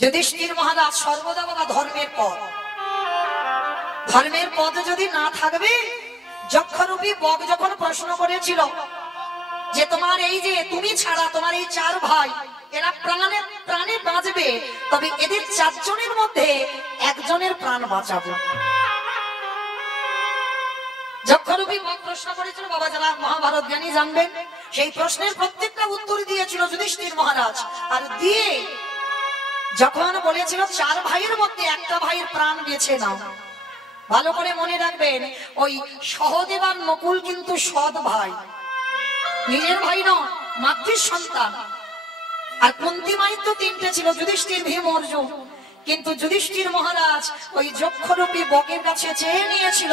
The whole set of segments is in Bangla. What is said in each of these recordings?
যুধিষ্ঠির মহারাজ সর্বদা বাবা ধর্মের পথ, ধর্মের পথ যদি না থাকবে, যক্ষরূপী বক যখন প্রশ্ন করেছিল যে তোমার এই যে তুমি ছাড়া তোমার এই চার ভাই এরা প্রাণে প্রাণে বাঁচবে, তবে এদের চারজনের মধ্যে একজনের প্রাণ বাঁচাবো। যক্ষরূপী বক প্রশ্ন করেছিল বাবা, যারা মহাভারত জ্ঞানী জানবেন, সেই প্রশ্নের প্রত্যেকটা উত্তর দিয়েছিল যুধিষ্ঠির মহারাজ। আর দিয়ে যখন বলেছিল চার ভাইয়ের মধ্যে একটা ভাইয়ের প্রাণ বেঁচে নাও, ভালো করে মনে রাখবেন, ওই সহদেব আর নকুল কিন্তু সৎ ভাই, নিজের ভাই নয়, মাতৃ সন্তান। আর কুন্তী মায়ের তো তিনটে ছিল, যুধিষ্ঠির, ভীম, অর্জুন। কিন্তু যুধিষ্ঠির মহারাজ ওই যক্ষরূপী বকের কাছে চেয়ে নিয়েছিল,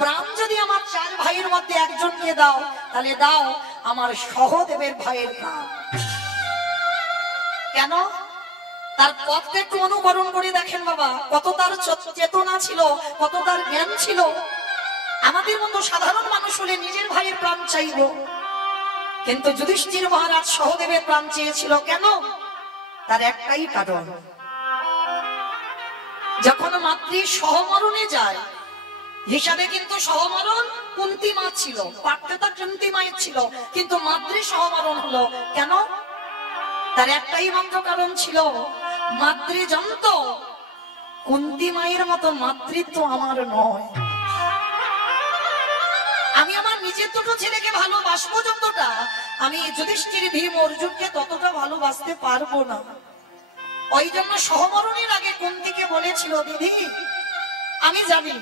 প্রাণ যদি আমার চার ভাইয়ের মধ্যে একজনকে দাও, তাহলে দাও আমার সহদেবের ভাইয়ের প্রাণ। কেন? তার পথটা একটু অনুকরণ করে দেখেন বাবা, কত তার চেতনা ছিল, কত তার জ্ঞান ছিল। আমাদের মতো সাধারণ মানুষ হলে নিজের ভাইয়ের প্রাণ চাইব, কিন্তু যুধিষ্ঠির মহারাজ সহদেবের প্রাণ চেয়েছিল। কেন? তার একটাই কারণ, যখন মাতৃ সহমরণে যায়, হিসাবে কিন্তু সহমরণ কুন্তী মা ছিল, পার্থতা কুন্তী মায়ের ছিল, কিন্তু মাতৃ সহমরণ হলো কেন? তার একটাই মাত্র কারণ ছিল, মাতৃযন্ত্র কুন্তী মায়ের মতো মাতৃত্ব আমার নয়। আমি আমার নিজের দুটো ছেলেকে ভালোবাসবো যতটা, আমি যুধিষ্ঠির, ভীম, অর্জুনকে ততটা ভালোবাসতে পারবো না। ওই জন্য সহমরণের আগে কুন্তীকে বলেছিল, দিদি আমি জানি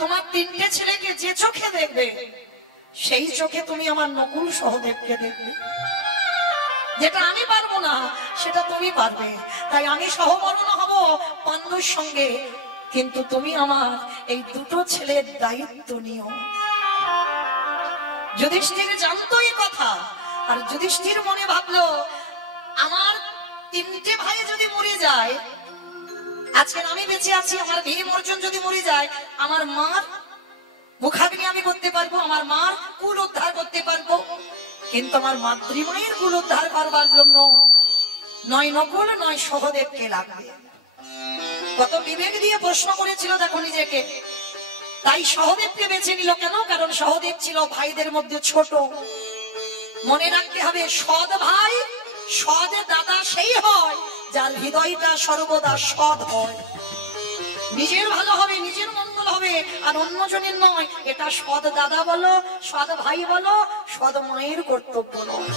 তোমার তিনটে ছেলেকে যে চোখে দেখবে, সেই চোখে তুমি আমার নকুল সহদেবকে দেখবে। যেটা আমি পারবো না সেটা তুমি পারবে, তাই আমি সহমরণ হব পাণ্ডুর সঙ্গে, কিন্তু তুমি আমার এই দুটো ছেলের দায়িত্ব নিও। যুধিষ্ঠির জানতো এই কথা, আর যুধিষ্ঠির মনে ভাবলো, আমার তিনটে ভাই যদি মরে যায়, আজকে আমি বেঁচে আছি, আমার ভীম, অর্জুন যদি মরে যায়, আমার মার মুখাগ্নি আমি করতে পারবো, আমার মার কুল উদ্ধার করতে পারবো, কিন্তু আমার মাতৃমায়ের কুল উদ্ধার করবার জন্য নয় নকুল নয় সহদেবকে লাগবে। কত বিবেক দিয়ে প্রশ্ন করেছিল দেখো নিজেকে। তাই সহদেবকে বেছে নিল। কেন? কারণ সহদেব ছিল ভাইদের মধ্যে ছোট। মনে রাখতে হবে, সৎ ভাই, সৎ দাদা সেই হয় যার হৃদয়টা সর্বদা সৎ হয়। নিজের ভালো হবে, নিজের মঙ্গল হবে, আর অন্যজনের নয়। এটা সৎ দাদা বলো, সৎ ভাই বলো, সৎ মায়ের কর্তব্য নয়।